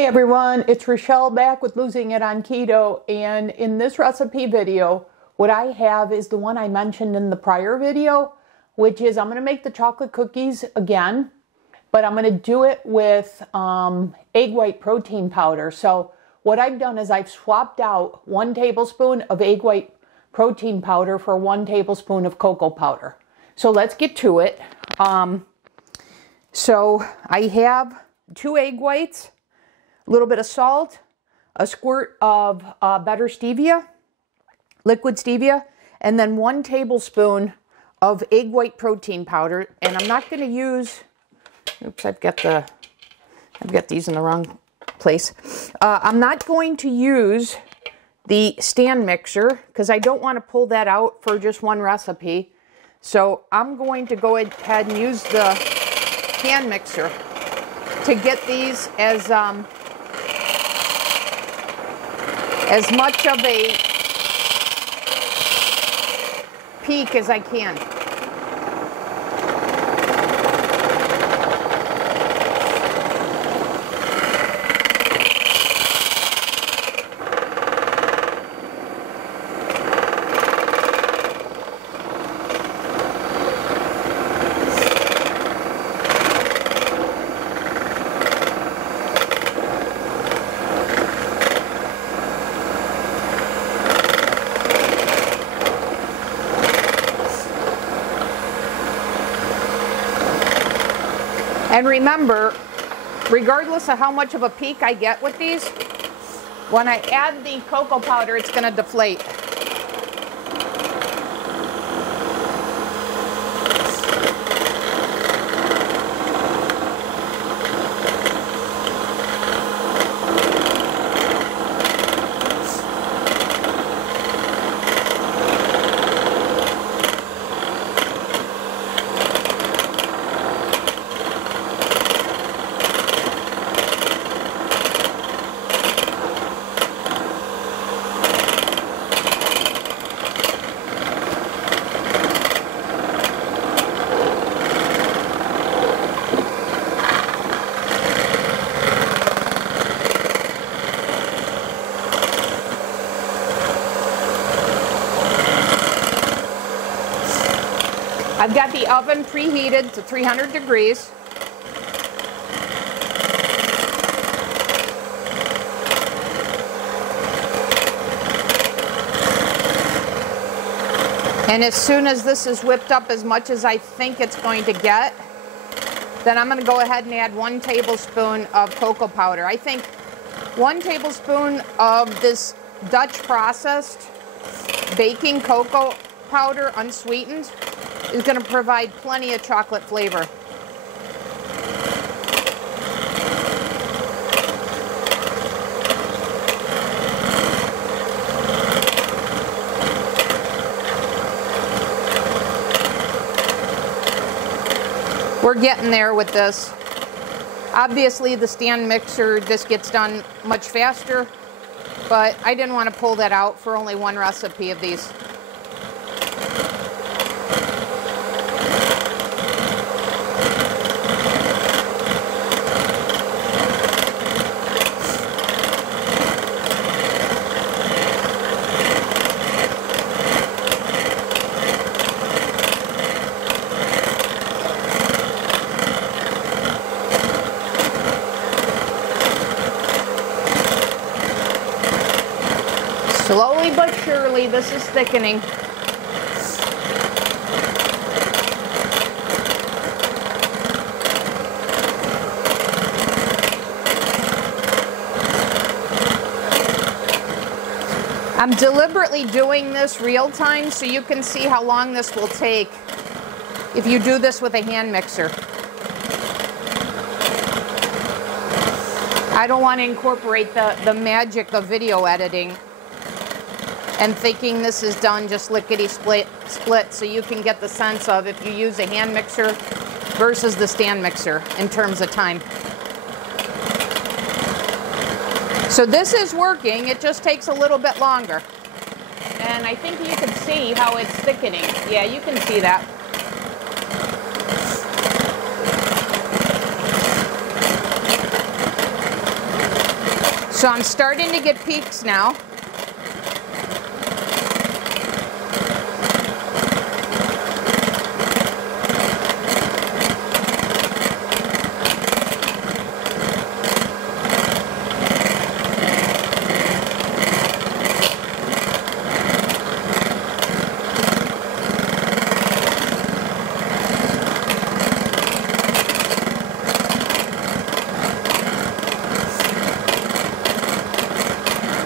Hey everyone, it's Rochelle back with Losing It on Keto, and in this recipe video, what I have is the one I mentioned in the prior video, which is I'm going to make the chocolate cookies again, but I'm going to do it with egg white protein powder. So what I've done is I've swapped out 1 tablespoon of egg white protein powder for 1 tablespoon of cocoa powder. So let's get to it. So I have 2 egg whites, a little bit of salt, a squirt of Better Stevia, liquid stevia, and then 1 tablespoon of egg white protein powder. And I'm not going to use, oops, I've got these in the wrong place. I'm not going to use the stand mixer because I don't want to pull that out for just one recipe. So I'm going to go ahead and use the hand mixer to get these as much of a peak as I can. And remember, regardless of how much of a peak I get with these, when I add the cocoa powder, it's going to deflate. I've got the oven preheated to 300 degrees. And as soon as this is whipped up as much as I think it's going to get, then I'm going to go ahead and add 1 tablespoon of cocoa powder. I think 1 tablespoon of this Dutch processed baking cocoa powder, unsweetened, is going to provide plenty of chocolate flavor. We're getting there with this. Obviously the stand mixer just gets done much faster, but I didn't want to pull that out for only one recipe of these. Slowly but surely, this is thickening. I'm deliberately doing this real time so you can see how long this will take if you do this with a hand mixer. I don't want to incorporate the magic of video editing and thinking this is done just lickety-split, so you can get the sense of if you use a hand mixer versus the stand mixer in terms of time. So this is working, it just takes a little bit longer. And I think you can see how it's thickening. Yeah, you can see that. So I'm starting to get peaks now.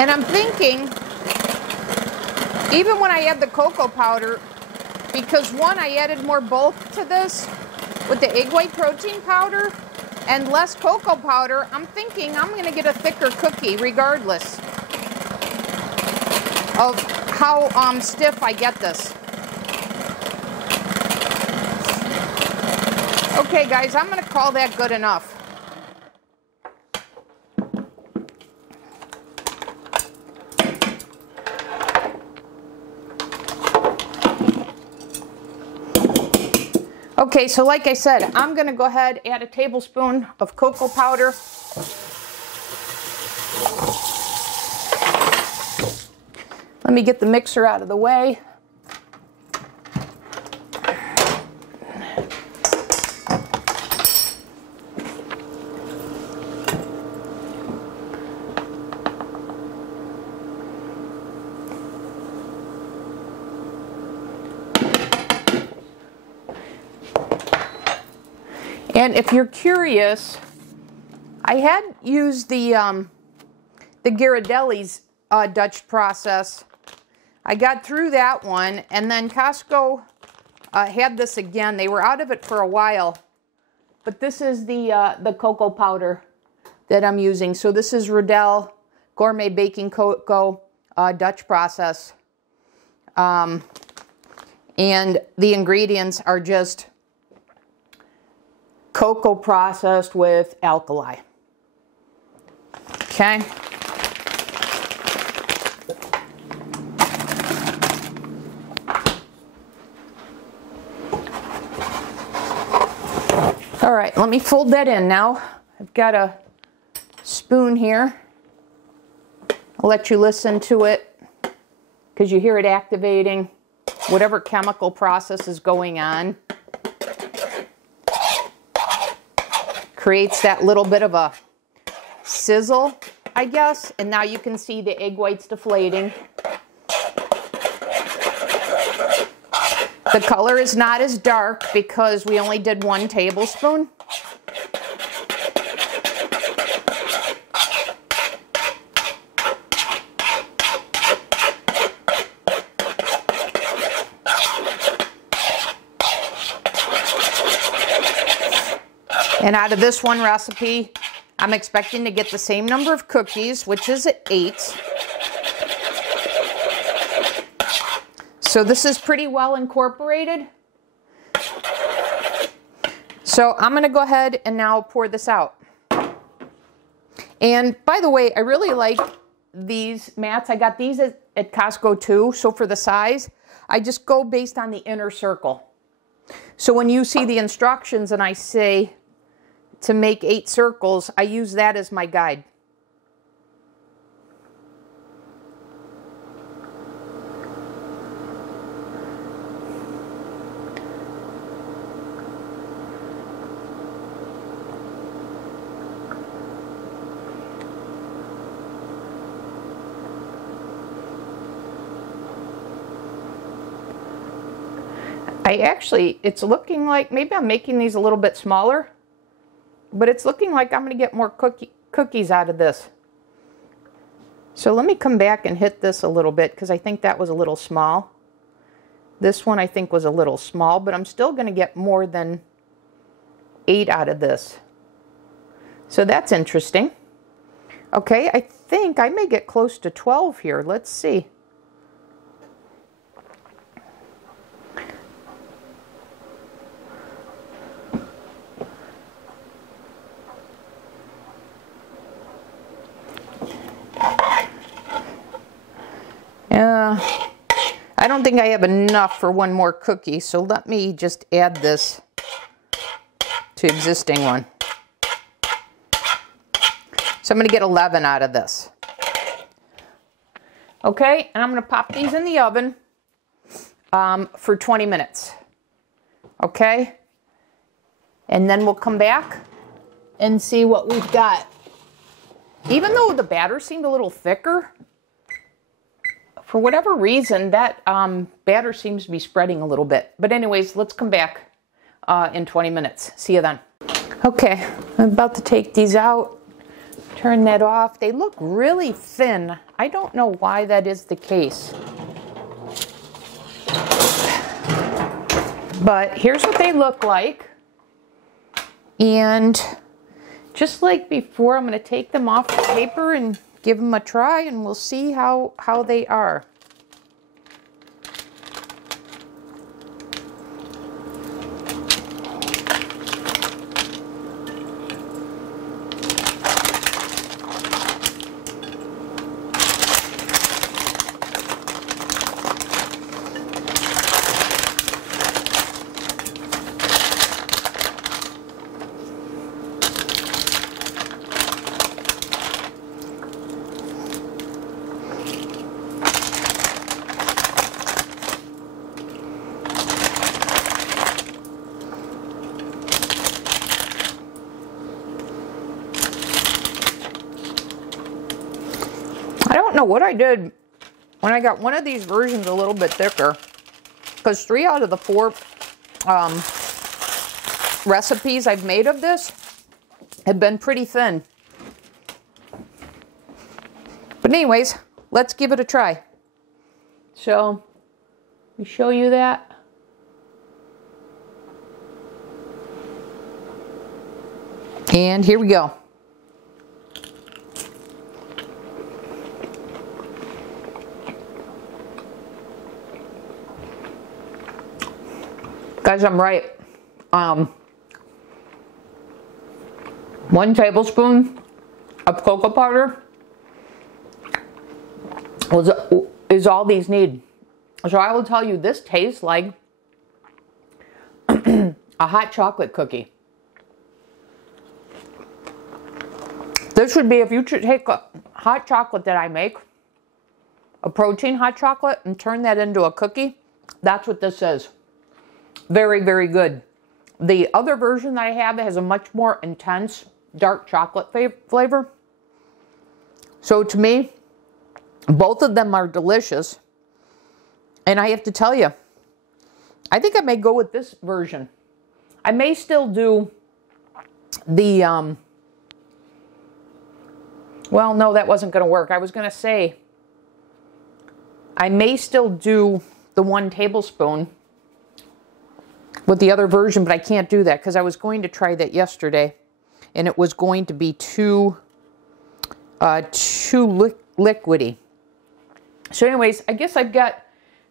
And I'm thinking, even when I add the cocoa powder, because one, I added more bulk to this with the egg white protein powder and less cocoa powder, I'm thinking I'm going to get a thicker cookie regardless of how stiff I get this. Okay guys, I'm going to call that good enough. Okay, so like I said, I'm going to go ahead and add a tablespoon of cocoa powder. Let me get the mixer out of the way. And if you're curious, I had used the Ghirardelli's Dutch process. I got through that one, and then Costco had this again. They were out of it for a while, but this is the cocoa powder that I'm using. So this is Riddell Gourmet Baking Cocoa Dutch process, and the ingredients are just cocoa processed with alkali. Okay. All right, let me fold that in now. I've got a spoon here. I'll let you listen to it because you hear it activating whatever chemical process is going on. Creates that little bit of a sizzle, I guess, and now you can see the egg whites deflating. The color is not as dark because we only did 1 tablespoon. And out of this one recipe, I'm expecting to get the same number of cookies, which is 8. So this is pretty well incorporated. So I'm going to go ahead and now pour this out. And by the way, I really like these mats. I got these at Costco too. So for the size, I just go based on the inner circle. So when you see the instructions and I say to make 8 circles, I use that as my guide. It's looking like maybe I'm making these a little bit smaller, but it's looking like I'm going to get more cookies out of this. So let me come back and hit this a little bit because I think that was a little small. This one I think was a little small, but I'm still going to get more than 8 out of this. So that's interesting. Okay, I think I may get close to 12 here. Let's see. I don't think I have enough for 1 more cookie, so let me just add this to existing one. So I'm going to get 11 out of this. Okay, and I'm going to pop these in the oven for 20 minutes. Okay, and then we'll come back and see what we've got. Even though the batter seemed a little thicker, for whatever reason, that batter seems to be spreading a little bit. But anyways, let's come back in 20 minutes. See you then. Okay, I'm about to take these out. Turn that off. They look really thin. I don't know why that is the case. But here's what they look like. And just like before, I'm going to take them off the paper and give them a try, and we'll see how they are. I don't know what I did when I got one of these versions a little bit thicker, because 3 out of the 4 recipes I've made of this have been pretty thin. But anyways, let's give it a try. So, let me show you that. And here we go. Guys, I'm right. 1 tablespoon of cocoa powder is all these need. So I will tell you, this tastes like a hot chocolate cookie. This would be, if you take a hot chocolate that I make, a protein hot chocolate, and turn that into a cookie, that's what this is. Very, very good. The other version that I have has a much more intense dark chocolate flavor. So to me, both of them are delicious. And I have to tell you, I think I may go with this version. I may still do the, well, no, that wasn't going to work. I was going to say, I may still do the 1 tablespoon with the other version, but I can't do that because I was going to try that yesterday, and it was going to be too liquidy. So anyways, I guess I've got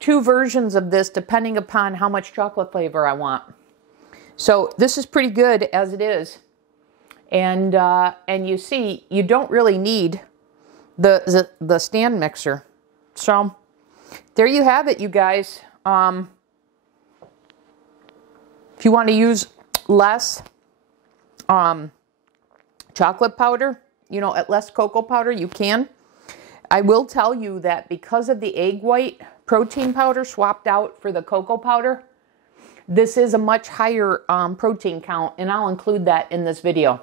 2 versions of this depending upon how much chocolate flavor I want. So this is pretty good as it is, and you see, you don't really need the stand mixer. So there you have it, you guys. If you want to use less chocolate powder, you know, less cocoa powder, you can. I will tell you that because of the egg white protein powder swapped out for the cocoa powder, this is a much higher protein count, and I'll include that in this video.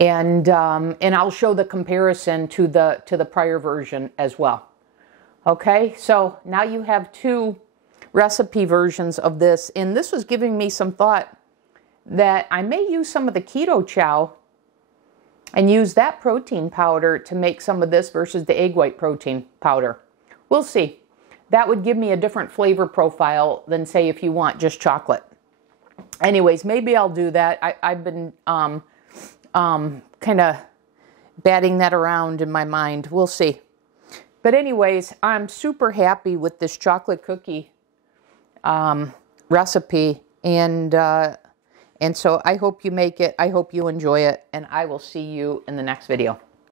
And I'll show the comparison to the prior version as well. Okay, so now you have 2 recipe versions of this, and this was giving me some thought that I may use some of the keto chow and use that protein powder to make some of this versus the egg white protein powder. We'll see. That would give me a different flavor profile than, say, if you want just chocolate. Anyways, maybe I'll do that. I've been kind of batting that around in my mind. We'll see. But anyways, I'm super happy with this chocolate cookie recipe, and so I hope you make it. I hope you enjoy it, and I will see you in the next video.